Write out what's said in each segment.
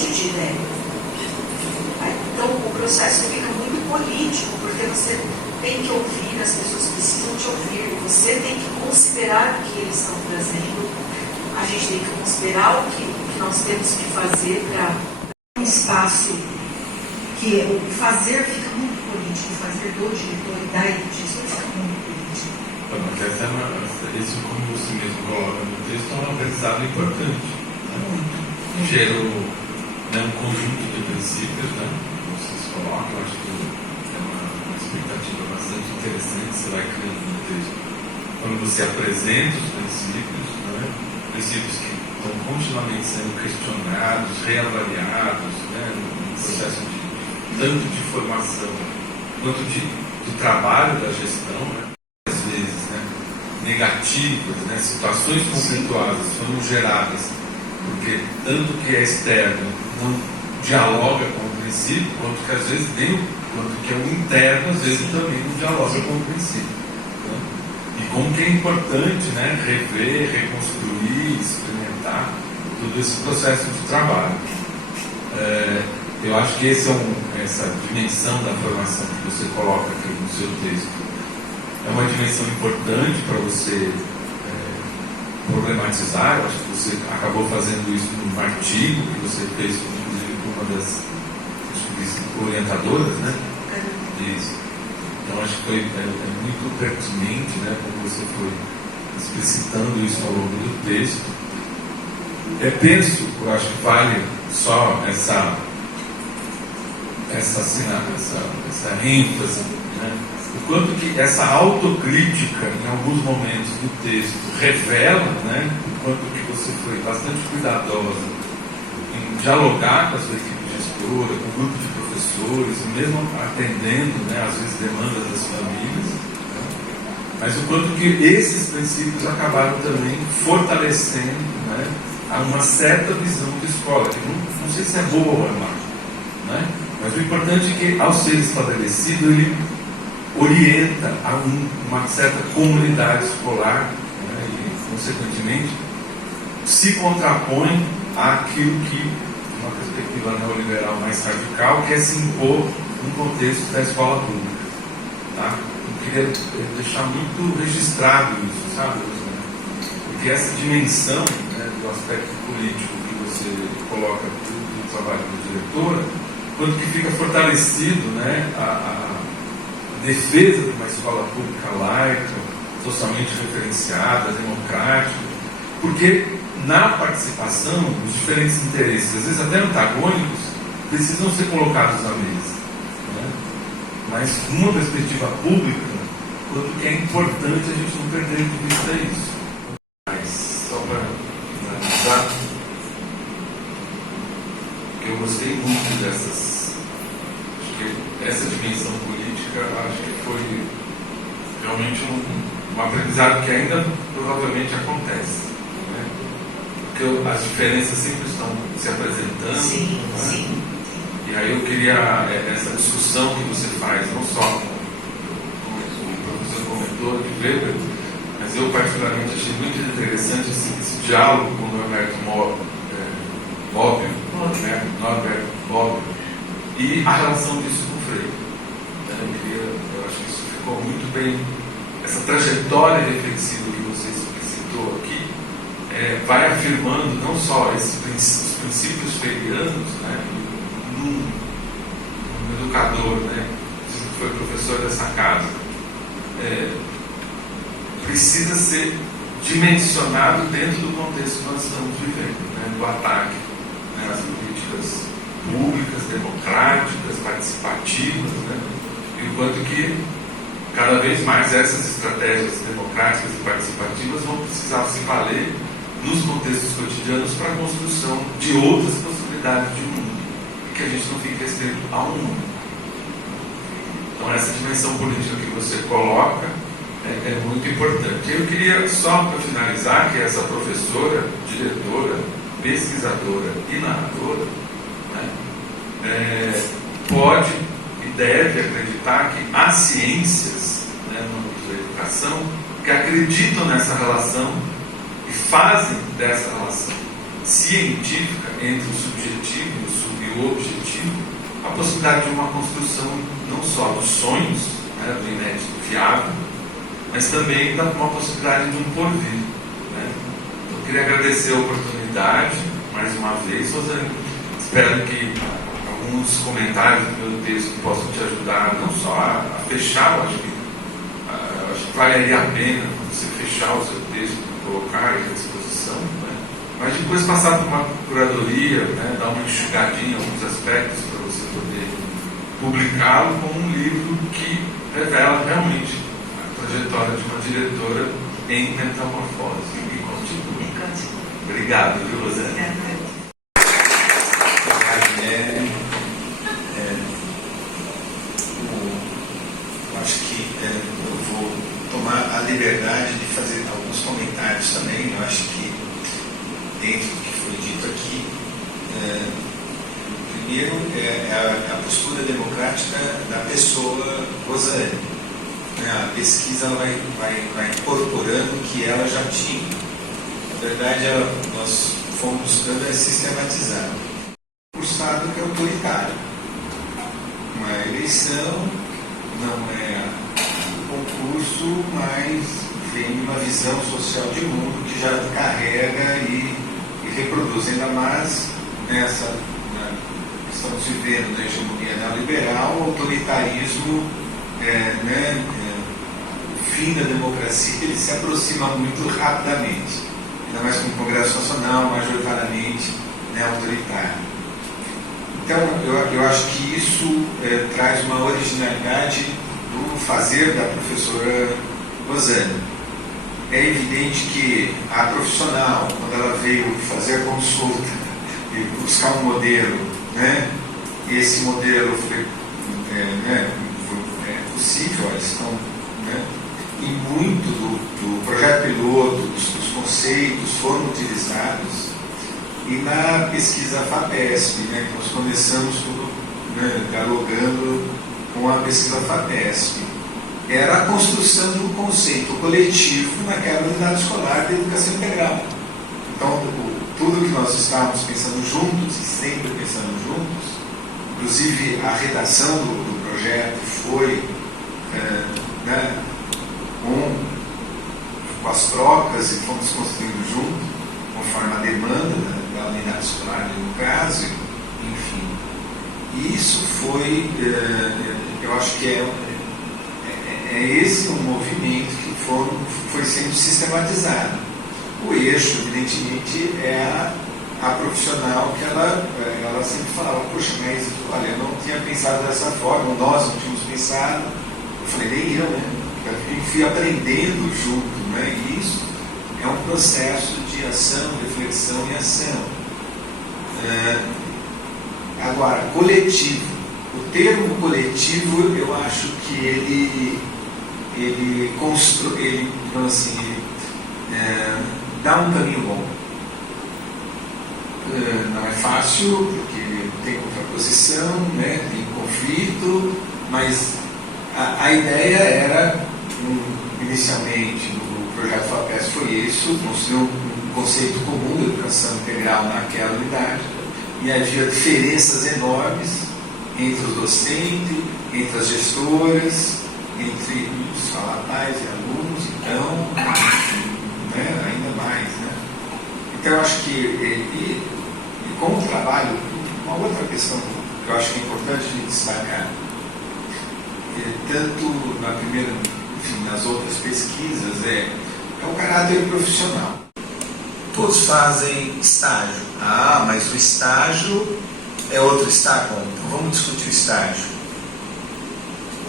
monte de ideia. Então o processo fica muito político, porque você tem que ouvir, as pessoas precisam te ouvir, você tem que considerar o que eles estão trazendo, a gente tem que considerar o que nós temos que fazer para um espaço que o fazer fica muito político, o fazer do diretor e da edição fica muito político. Mas isso, como você mesmo coloca no texto, é um aprendizado importante. Muito. Gera um conjunto de princípios, né? Vocês colocam, eu acho que é uma expectativa bastante interessante, você vai criando no texto. Quando você apresenta os princípios, né? Princípios que estão continuamente sendo questionados, reavaliados, né? No processo tanto de formação quanto de trabalho da gestão, né? Às vezes, né? Negativas, né? Situações conflituosas foram geradas porque tanto que é externo não dialoga com o princípio, quanto que às vezes quanto que é o interno, às vezes também não dialoga com o princípio. Né? E como que é importante, né, rever, reconstruir, experimentar todo esse processo de trabalho. Eu acho que essa dimensão da formação que você coloca aqui no seu texto é uma dimensão importante para você problematizar. Eu acho que você acabou fazendo isso num artigo que você fez, inclusive, com uma das orientadoras, né? Isso. Então, acho que foi muito pertinente, né? Como você foi explicitando isso ao longo do texto. Eu acho que vale só essa ênfase, né? O quanto que essa autocrítica, em alguns momentos do texto, revela, né, o quanto que você foi bastante cuidadosa em dialogar com a sua equipe gestora, com o grupo de professores, mesmo atendendo, né, às vezes, demandas das famílias, né, mas o quanto que esses princípios acabaram também fortalecendo, né, uma certa visão de escola, que não sei se é boa ou é má, né, mas o importante é que, ao ser estabelecido, ele orienta a uma certa comunidade escolar, né, e, consequentemente, se contrapõe àquilo que, uma perspectiva neoliberal mais radical, quer se impor no contexto da escola pública. Tá? Eu queria deixar muito registrado isso, sabe? Porque essa dimensão, né, do aspecto político que você coloca no trabalho do diretor, quanto que fica fortalecido, né, a defesa de uma escola pública laica, socialmente referenciada, democrática, porque na participação os diferentes interesses, às vezes até antagônicos, precisam ser colocados na mesa, né? Mas numa perspectiva pública, quanto que é importante a gente não perder de vista isso. Mas só para finalizar, eu gostei muito essa dimensão política, acho que foi realmente um aprendizado que ainda provavelmente acontece, né? Porque as diferenças sempre estão se apresentando. Sim, né? sim. E aí eu queria essa discussão que você faz, não só como o professor comentou de Weber, mas eu particularmente achei muito interessante esse diálogo com o Norberto Bobbio, e a relação disso com o Freire. Eu acho que isso ficou muito bem, essa trajetória reflexiva que você explicitou aqui, vai afirmando não só os princípios freirianos, né, um educador, né, que foi professor dessa casa, precisa ser dimensionado dentro do contexto que nós estamos vivendo, né, do ataque, né, às políticas públicas, democráticas, participativas, né? E o quanto que cada vez mais essas estratégias democráticas e participativas vão precisar se valer nos contextos cotidianos para a construção de outras possibilidades de mundo, e que a gente não fique restrito a um mundo. Então essa dimensão política que você coloca é muito importante. Eu queria só, para finalizar, que essa professora, diretora, pesquisadora e narradora, né, pode e deve acreditar que há ciências, né, no âmbito da educação, que acreditam nessa relação e fazem dessa relação científica entre o subjetivo e o objetivo, a possibilidade de uma construção não só dos sonhos, né, do inédito viável, mas também da uma possibilidade de um porvir. Né? Eu queria agradecer a oportunidade, mais uma vez, Rosane. Espero que alguns comentários do meu texto possam te ajudar não só a fechar, eu acho que valeria a pena você fechar o seu texto, colocar ele à disposição, né? Mas depois passar por uma curadoria, né? Dar uma enxugadinha em alguns aspectos para você poder publicá-lo como um livro que revela realmente a trajetória de uma diretora em metamorfose. E continua. Obrigado, viu, Rosane? Eu acho que eu vou tomar a liberdade de fazer alguns comentários também. Eu acho que, dentro do que foi dito aqui, primeiro é a postura democrática da pessoa Rosane. A pesquisa vai incorporando o que ela já tinha. Na verdade, nós fomos buscando sistematizar. O Estado que é autoritário. Uma eleição não é um concurso, mas vem uma visão social de mundo que já carrega e reproduz. Ainda mais nessa, estamos vivendo na hegemonia neoliberal, o autoritarismo, o fim da democracia, ele se aproxima muito rapidamente. Ainda mais com o Congresso Nacional, majoritariamente autoritário. Então, eu acho que isso traz uma originalidade do fazer da professora Rosane. É evidente que a profissional, quando ela veio fazer a consulta e buscar um modelo, esse modelo foi possível, eles estão, e muito do projeto piloto, dos conceitos foram utilizados. E na pesquisa FAPESP, que nós começamos tudo dialogando com a pesquisa FAPESP, era a construção de um conceito coletivo naquela unidade escolar de educação integral. Então, tudo que nós estávamos pensando juntos, e sempre pensando juntos, inclusive a redação do projeto foi com as trocas e fomos construindo juntos, conforme a demanda da unidade escolar, no caso, enfim. E isso foi, eu acho que é esse um movimento que foi sendo sistematizado. O eixo, evidentemente, é a profissional que ela sempre falava, poxa, mas olha, eu não tinha pensado dessa forma, nós não tínhamos pensado. Eu falei, nem eu, Eu fui aprendendo junto, E isso é um processo de ação, reflexão e ação. Agora, coletivo. O termo coletivo, eu acho que ele dá um caminho bom. Não é fácil, porque tem contraposição, tem conflito, mas a ideia era, inicialmente, no projeto FAPESP foi isso, construir um conceito comum de educação integral naquela unidade, e havia diferenças enormes entre os docentes, entre as gestoras, entre os falatais e alunos, então, ainda mais, Então, eu acho que, e com o trabalho, uma outra questão que eu acho que é importante de destacar, tanto na primeira, enfim, nas outras pesquisas, é o caráter profissional. Todos fazem estágio. Mas o estágio é outro estágio. Bom, então vamos discutir o estágio.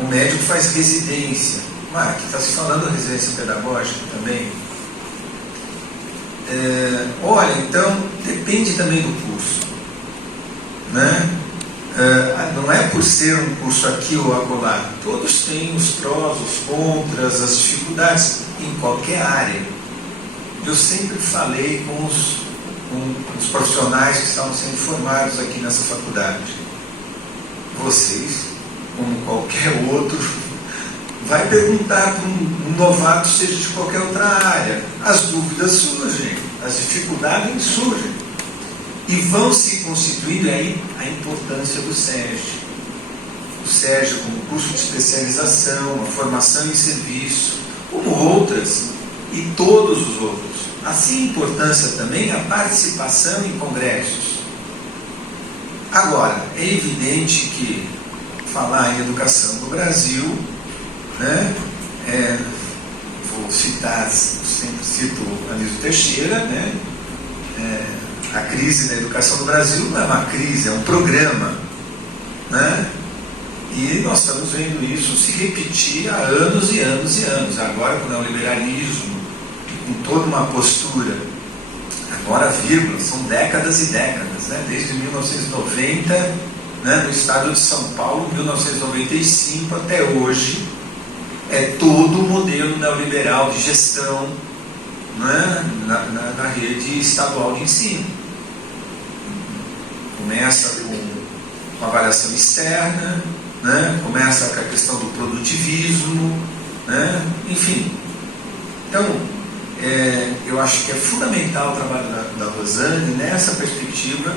O médico faz residência. Aqui está se falando de residência pedagógica também. Olha, então depende também do curso, não é por ser um curso aqui ou acolá. Todos têm os prós, os contras, as dificuldades em qualquer área. Eu sempre falei com os profissionais que estavam sendo formados aqui nessa faculdade. Vocês, como qualquer outro, vai perguntar para um novato, seja de qualquer outra área. As dúvidas surgem, as dificuldades surgem. E vão se constituindo aí a importância do SESG. O SESG como curso de especialização, a formação em serviço, como outras, e todos os outros. Assim, importância também a participação em congressos. Agora, é evidente que falar em educação no Brasil, né, vou citar, sempre cito Anísio Teixeira, né, a crise da educação no Brasil não é uma crise, é um programa, né? E nós estamos vendo isso se repetir há anos e anos e anos. Agora com o neoliberalismo, com toda uma postura, agora vírgula, são décadas e décadas, né? Desde 1990, né, no estado de São Paulo, 1995 até hoje, é todo o modelo neoliberal de gestão, né, na rede estadual de ensino. Começa com avaliação externa, né? Começa com a questão do produtivismo, né? Enfim. Então, eu acho que é fundamental o trabalho da Rosane nessa perspectiva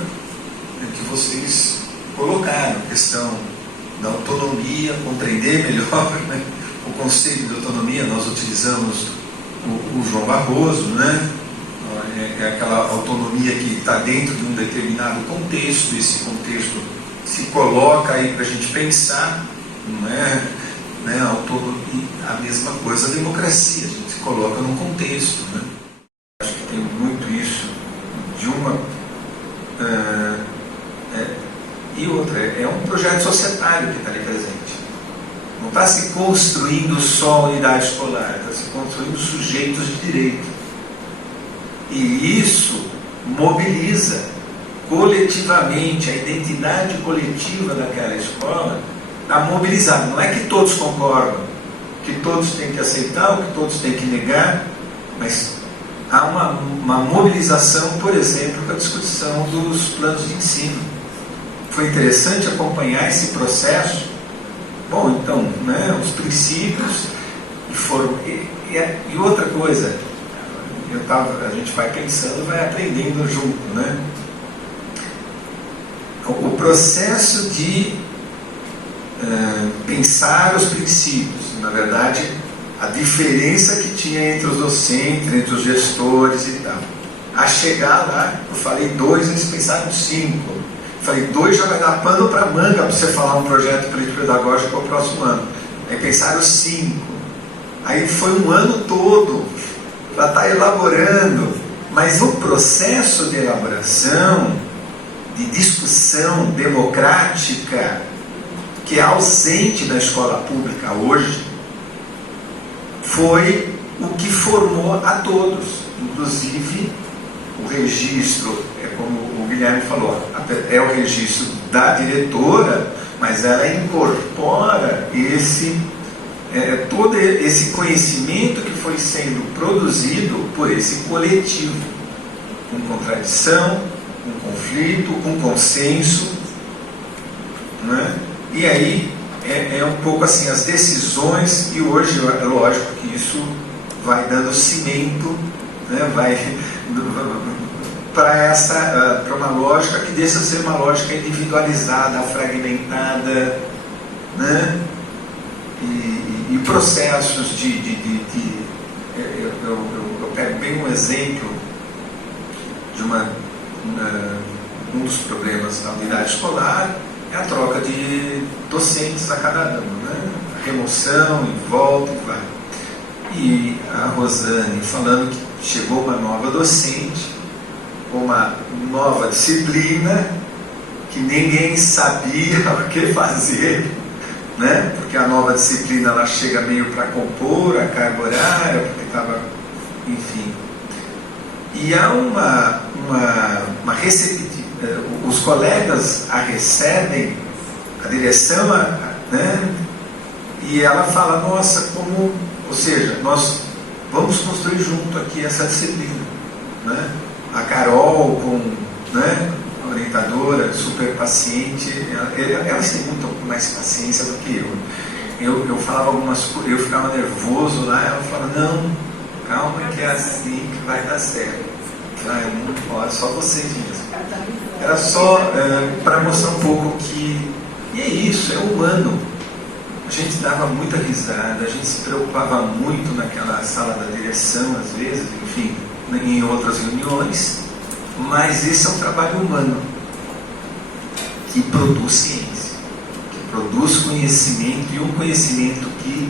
que vocês colocaram, a questão da autonomia, compreender melhor, né, o conceito de autonomia. Nós utilizamos o João Barroso, né? É aquela autonomia que está dentro de um determinado contexto. Esse contexto se coloca aí para a gente pensar, não é, né, a mesma coisa a democracia, a gente se coloca num contexto, né? Acho que tem muito isso de uma e outra, é um projeto societário que está ali presente. Não está se construindo só a unidade escolar, está se construindo sujeitos de direito. E isso mobiliza coletivamente, a identidade coletiva daquela escola está mobilizada. Não é que todos concordam, que todos têm que aceitar, ou que todos têm que negar, mas há uma mobilização, por exemplo, com a discussão dos planos de ensino. Foi interessante acompanhar esse processo. Bom, então, né, os princípios e outra coisa, a gente vai pensando, vai aprendendo junto, né? O processo de pensar os princípios, na verdade, a diferença que tinha entre os docentes, entre os gestores e tal. A chegar lá, eu falei 2, eles pensaram 5. Falei 2 já vai dar pano para manga para você falar um projeto político-pedagógico para o próximo ano. Aí pensaram 5. Aí foi um ano todo para estar elaborando, mas o processo de elaboração, de discussão democrática, que é ausente da escola pública hoje, foi o que formou a todos, inclusive o registro, como o Guilherme falou, é o registro da diretora, mas ela incorpora todo esse conhecimento que foi sendo produzido por esse coletivo, com contradição, com conflito, com consenso, né? E aí é um pouco assim as decisões, e hoje é lógico que isso vai dando cimento, né? Vai para uma lógica que deixa de ser uma lógica individualizada, fragmentada, né? E processos eu pego bem um exemplo de um dos problemas da unidade escolar, é a troca de docentes a cada ano, né? A remoção e volta e vai. E a Rosane falando que chegou uma nova docente, uma nova disciplina, que ninguém sabia o que fazer, né? Porque a nova disciplina ela chega meio para compor a carga horária, porque estava, enfim. E há uma os colegas a recebem, a direção, né? E ela fala, nossa, como, ou seja, nós vamos construir junto aqui essa disciplina, né? A Carol, né, a orientadora, super paciente, elas têm muito mais paciência do que eu falava algumas coisas, eu ficava nervoso lá, ela falava, não, calma que é assim que vai dar certo. Olha, só vocês mesmo. Era só para mostrar um pouco que... E é isso, é humano. A gente dava muita risada, a gente se preocupava muito naquela sala da direção, às vezes, enfim, em outras reuniões, mas esse é um trabalho humano que produz ciência, que produz conhecimento, e um conhecimento que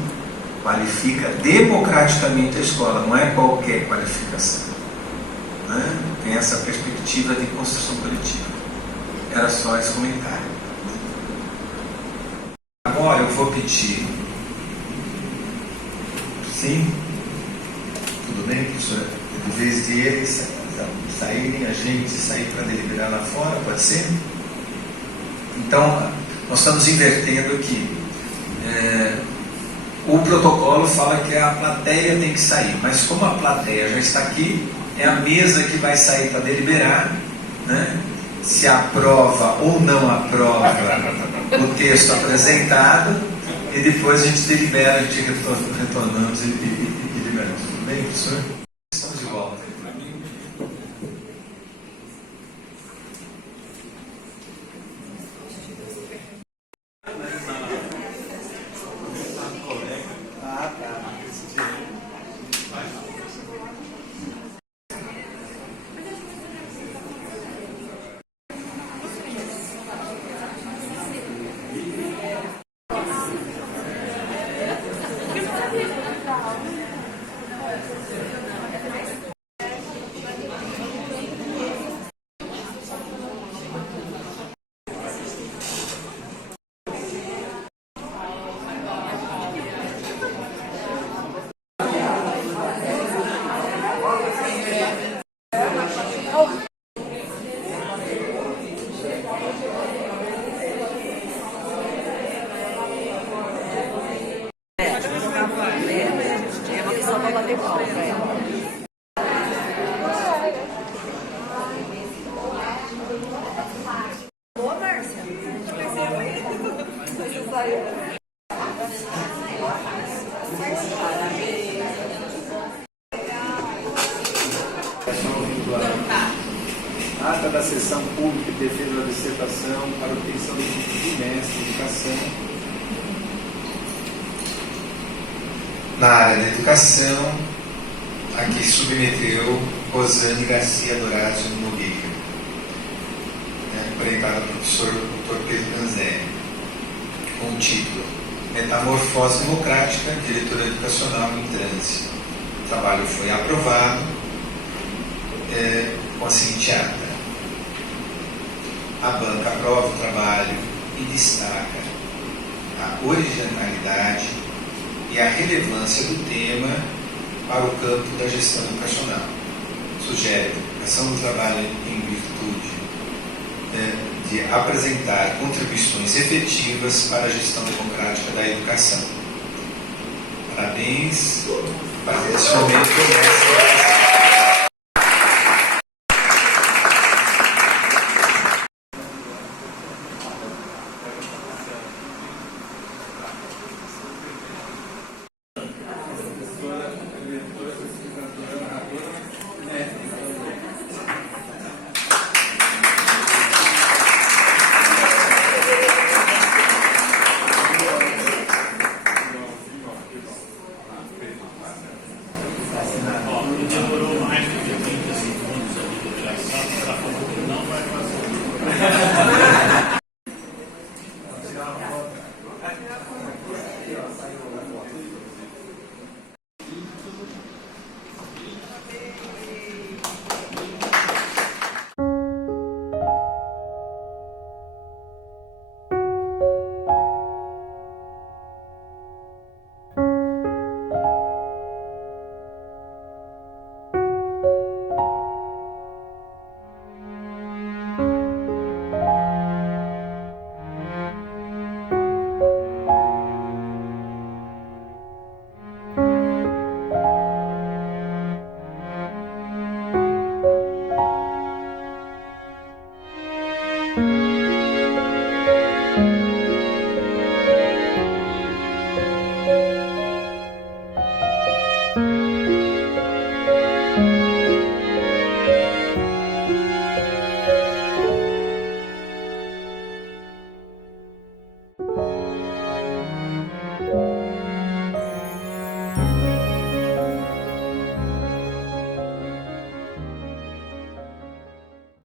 qualifica democraticamente a escola, não é qualquer qualificação, né? Tem essa perspectiva de construção coletiva. Era só esse comentário. Agora eu vou pedir. Sim? Tudo bem, professor? Em vez de eles saírem, a gente sair para deliberar lá fora, pode ser? Então, nós estamos invertendo aqui. O protocolo fala que a plateia tem que sair, mas como a plateia já está aqui, é a mesa que vai sair para deliberar, né? Se aprova ou não aprova o texto apresentado, e depois a gente delibera, a gente retornamos e liberamos. Tudo bem, professor? Estamos de volta. Ata da sessão pública de defesa da dissertação para obtenção do título de mestre em educação na área da educação, a que submeteu Rosane Garcia Dorazio Nogueira, orientada ao professor Dr. Pedro Ganzelli, com o título Metamorfose Democrática, Diretora Educacional em Trânsito. O trabalho foi aprovado com a seguinte ata. A banca aprova o trabalho e destaca a originalidade e a relevância do tema para o campo da gestão educacional. Sugere a publicação do trabalho em virtude de apresentar contribuições efetivas para a gestão democrática da educação. Parabéns. Para esse momento,